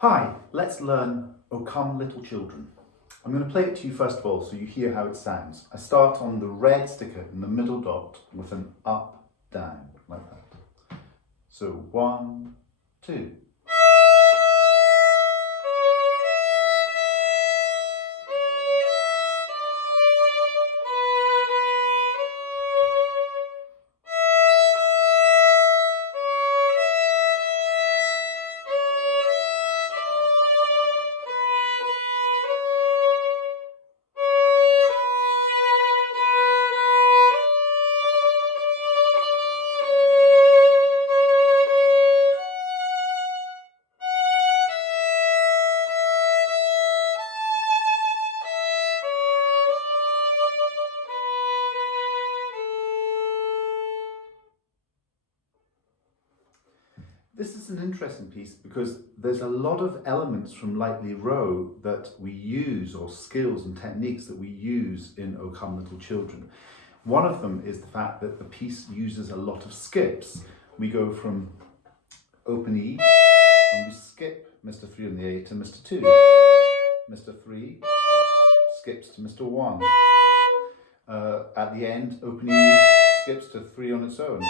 Hi, let's learn O Come Little Children. I'm going to play it to you first of all so you hear how it sounds. I start on the red sticker in the middle dot with an up, down, like that. So 1, 2. This is an interesting piece because there's a lot of elements from Lightly Row that we use, or skills and techniques that we use in O Come Little Children. One of them is the fact that the piece uses a lot of skips. We go from open E and we skip Mr. 3 on the A to Mr. 2. Mr. 3 skips to Mr. 1. At the end, open E skips to 3 on its own.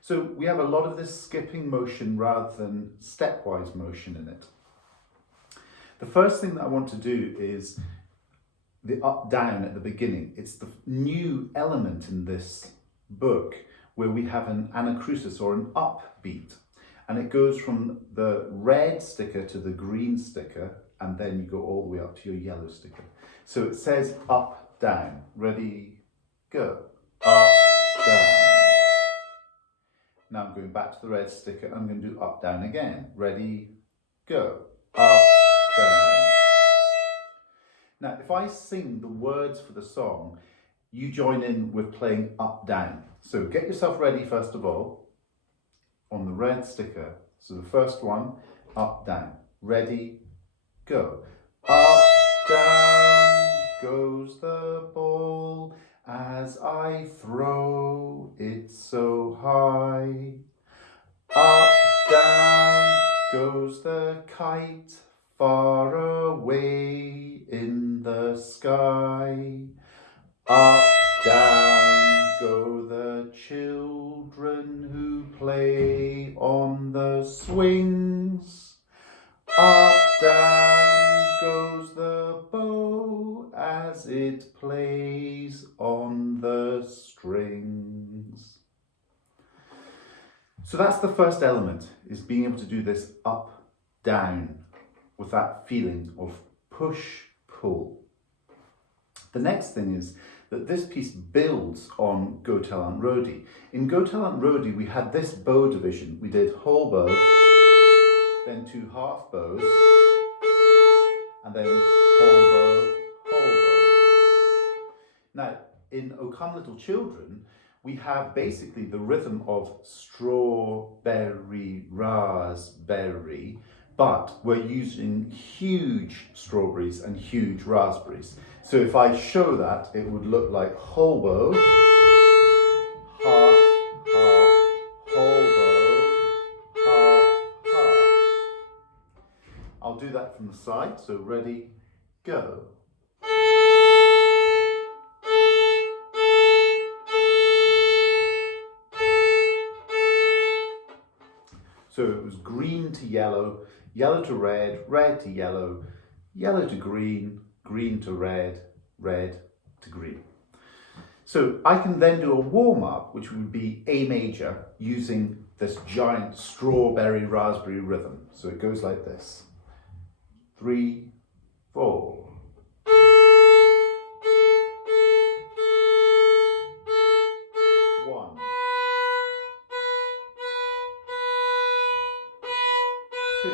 So we have a lot of this skipping motion rather than stepwise motion in it. The first thing that I want to do is the up-down at the beginning. It's the new element in this book where we have an anacrusis or an upbeat. And it goes from the red sticker to the green sticker, and then you go all the way up to your yellow sticker. So it says up, down. Ready, go. Up, down. Now I'm going back to the red sticker. I'm going to do up, down again. Ready, go. Up, down. Now, if I sing the words for the song, you join in with playing up, down. So get yourself ready, first of all, on the red sticker. So the first one, up, down. Ready, go. Up, down goes the ball. As I throw it so high, up, down goes the kite, far away in the sky. Up, down go the children who play on the swings. Up, down goes the bow as it plays on the strings. So that's the first element, is being able to do this up, down, with that feeling of push, pull. The next thing is that this piece builds on Go Tell Aunt Rhody. In Go Tell Aunt Rhody, we had this bow division. We did whole bow, then 2 half bows, and then whole bow, whole bow. Now, in O Come Little Children, we have basically the rhythm of strawberry, raspberry, but we're using huge strawberries and huge raspberries. So if I show that, it would look like whole bow, half, half, whole bow, half, half. I'll do that from the side, so ready, go. So it was green to yellow, yellow to red, red to yellow, yellow to green, green to red, red to green. So I can then do a warm-up, which would be A major, using this giant strawberry raspberry rhythm. So it goes like this. 3, 4. One. 2.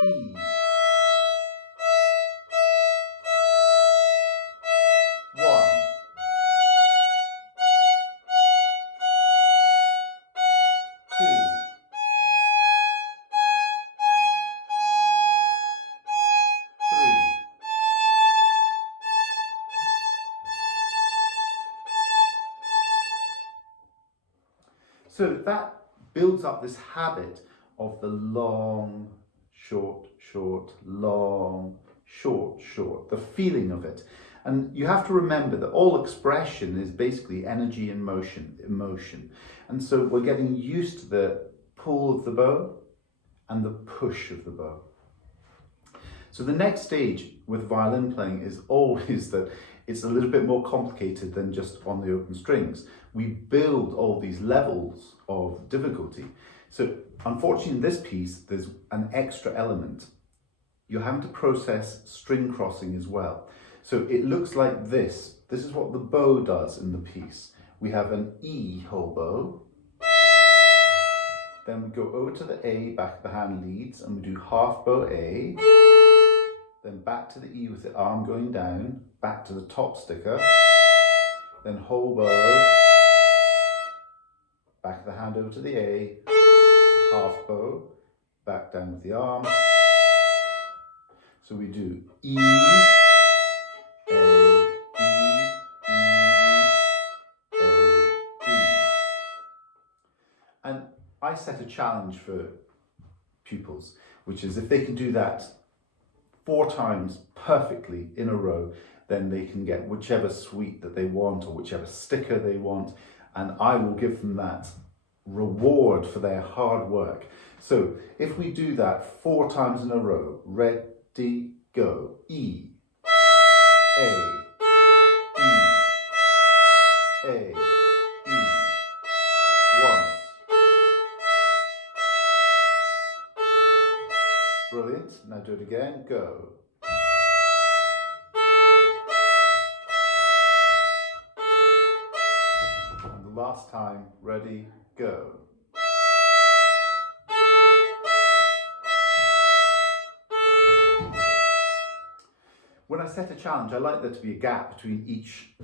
3. 1. 2. 3. So that builds up this habit of the long, short, short, long, short, short, the feeling of it. And you have to remember that all expression is basically energy and motion, emotion. And so we're getting used to the pull of the bow and the push of the bow. So the next stage with violin playing is always that it's a little bit more complicated than just on the open strings. We build all these levels of difficulty. So unfortunately in this piece, there's an extra element. You're having to process string crossing as well. So it looks like this. This is what the bow does in the piece. We have an E whole bow. Then we go over to the A, back of the hand leads, and we do half bow A. Then back to the E with the arm going down, back to the top sticker. Then whole bow. Back of the hand over to the A. Half bow. Back down with the arm. So we do E. And I set a challenge for pupils, which is if they can do that 4 times perfectly in a row, then they can get whichever suite that they want or whichever sticker they want, and I will give them that reward for their hard work. So if we do that 4 times in a row, ready, go. E, A, E, A, E. Once. Brilliant. Now do it again. Go. And the last time. Ready, go. When I set a challenge, I like there to be a gap between each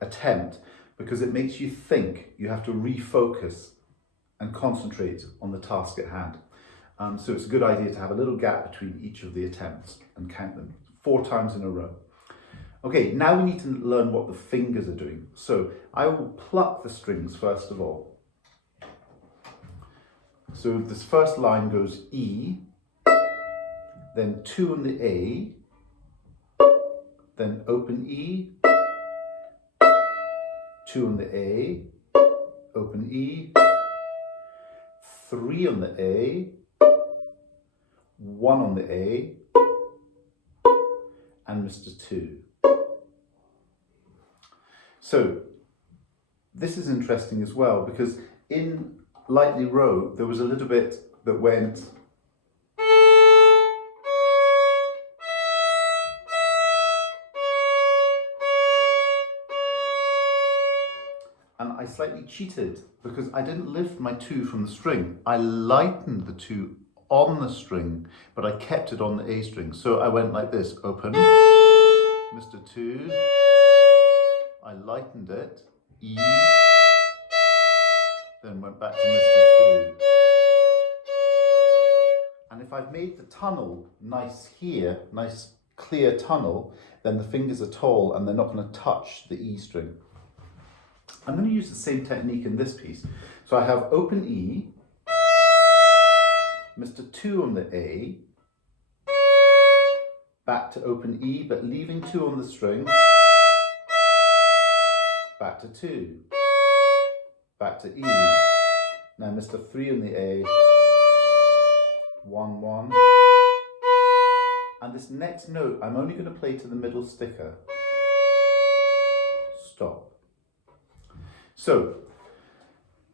attempt because it makes you think. You have to refocus and concentrate on the task at hand. So it's a good idea to have a little gap between each of the attempts and count them 4 times in a row. Okay, now we need to learn what the fingers are doing. So I will pluck the strings first of all. So this first line goes E, then 2 on the A, then open E, 2 on the A, open E, 3 on the A, 1 on the A, and Mr. 2. So this is interesting as well because in Lightly Row there was a little bit that went and I slightly cheated because I didn't lift my 2 from the string. I lightened the 2 on the string, but I kept it on the A string. So I went like this, open, Mr. 2, I lightened it, E, then went back to Mr. 2. And if I've made the tunnel nice here, nice clear tunnel, then the fingers are tall and they're not going to touch the E string. I'm going to use the same technique in this piece. So I have open E, Mr. 2 on the A, back to open E, but leaving 2 on the string, back to 2, back to E, now Mr. 3 on the A, 1, 1, and this next note I'm only going to play to the middle sticker, stop. So,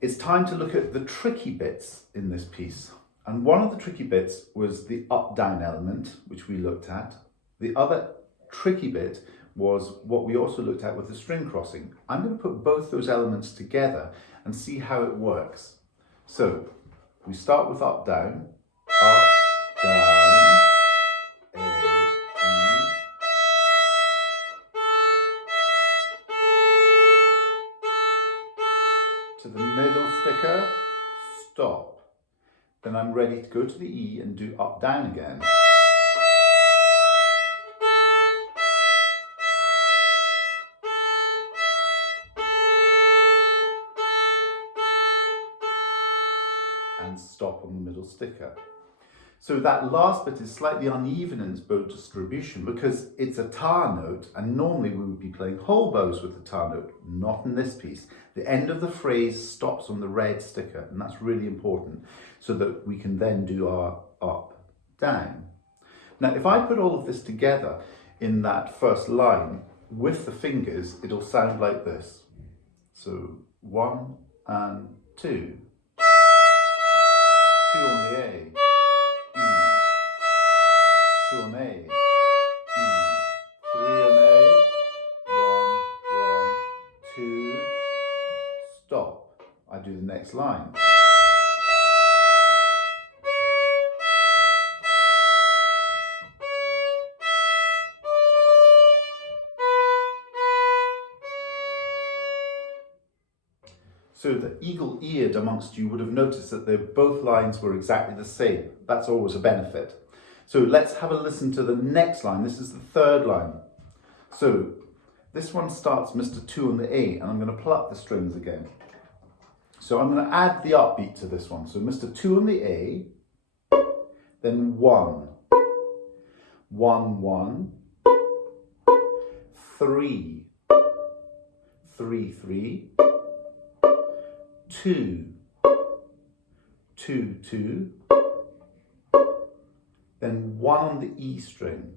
it's time to look at the tricky bits in this piece. And one of the tricky bits was the up-down element, which we looked at. The other tricky bit was what we also looked at with the string crossing. I'm going to put both those elements together and see how it works. So, we start with up-down, up-down, A, E, to the middle sticker, stop. Then I'm ready to go to the E and do up, down again. and stop on the middle sticker. So that last bit is slightly uneven in its bow distribution because it's a tar note, and normally we would be playing whole bows with the tar note, not in this piece. The end of the phrase stops on the red sticker, and that's really important so that we can then do our up, down. Now, if I put all of this together in that first line with the fingers, it'll sound like this. So 1 and 2. 2 on the A. 2 on A, E, 3 on A, 1, 1, 2, stop. I do the next line. So the eagle-eared amongst you would have noticed that both lines were exactly the same. That's always a benefit. So let's have a listen to the next line. This is the third line. So this one starts Mr. 2 on the A, and I'm going to pull up the strings again. So I'm going to add the upbeat to this one. So Mr. 2 on the A, then 1, 1, 1, 3, 3, 3, 2, 2, 2, then 1 on the E string.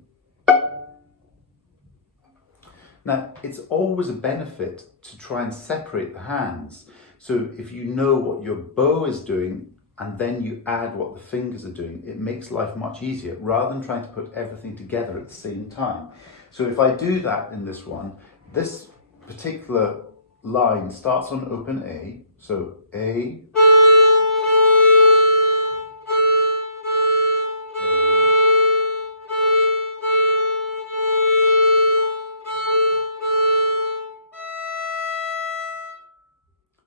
Now, it's always a benefit to try and separate the hands. So if you know what your bow is doing and then you add what the fingers are doing, it makes life much easier rather than trying to put everything together at the same time. So if I do that in this one, this particular line starts on open A, so A,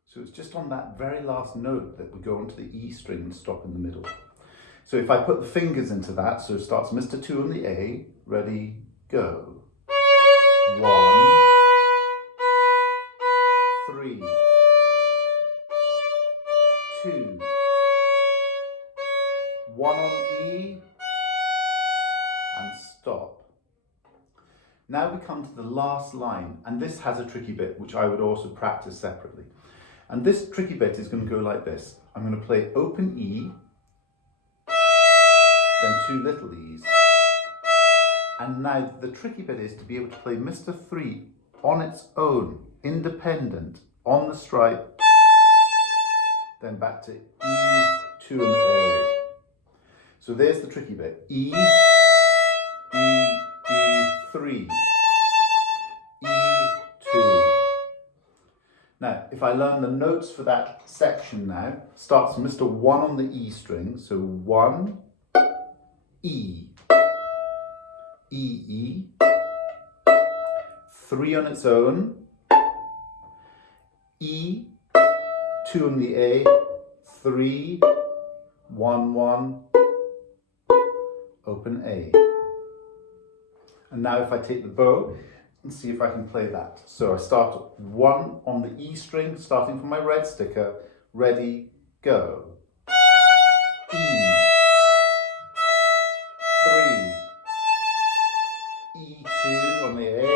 so it's just on that very last note that we go onto the E string and stop in the middle. So if I put the fingers into that, so it starts Mr. 2 on the A, ready, go. 1, 3, 2, 1 on E, and stop. Now we come to the last line, and this has a tricky bit which I would also practice separately. And this tricky bit is going to go like this. I'm going to play open E, then 2 little E's. And now the tricky bit is to be able to play Mr. 3 on its own, independent, on the stripe, then back to E, 2 and A. So there's the tricky bit. E, E, E, 3, E, 2. Now, if I learn the notes for that section now, starts Mr. 1 on the E string, so 1, E, E, E, 3 on its own, E, 2 on the A, 3, 1, 1, open A. And now if I take the bow and see if I can play that. So I start 1 on the E string, starting from my red sticker, ready, go. E, 3, E2 on the A,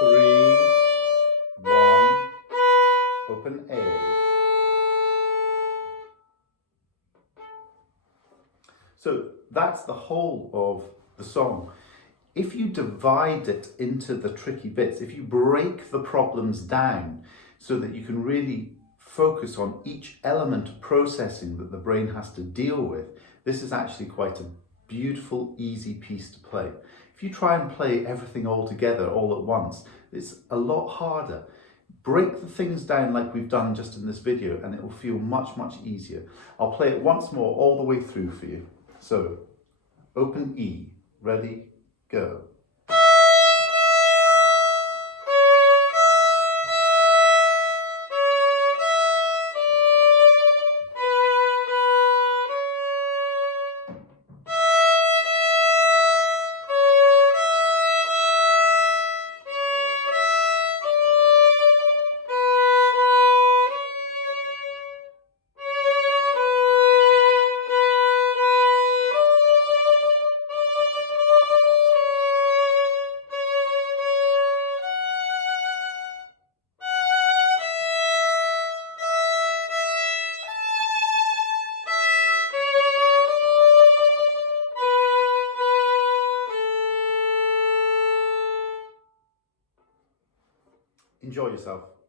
3, 1, open A. So that's the whole of the song. If you divide it into the tricky bits, if you break the problems down so that you can really focus on each element of processing that the brain has to deal with, this is actually quite a beautiful, easy piece to play. If you try and play everything all together all at once, it's a lot harder. Break the things down like we've done just in this video and it will feel much, much easier. I'll play it once more all the way through for you. So, open E, ready, go. Enjoy yourself.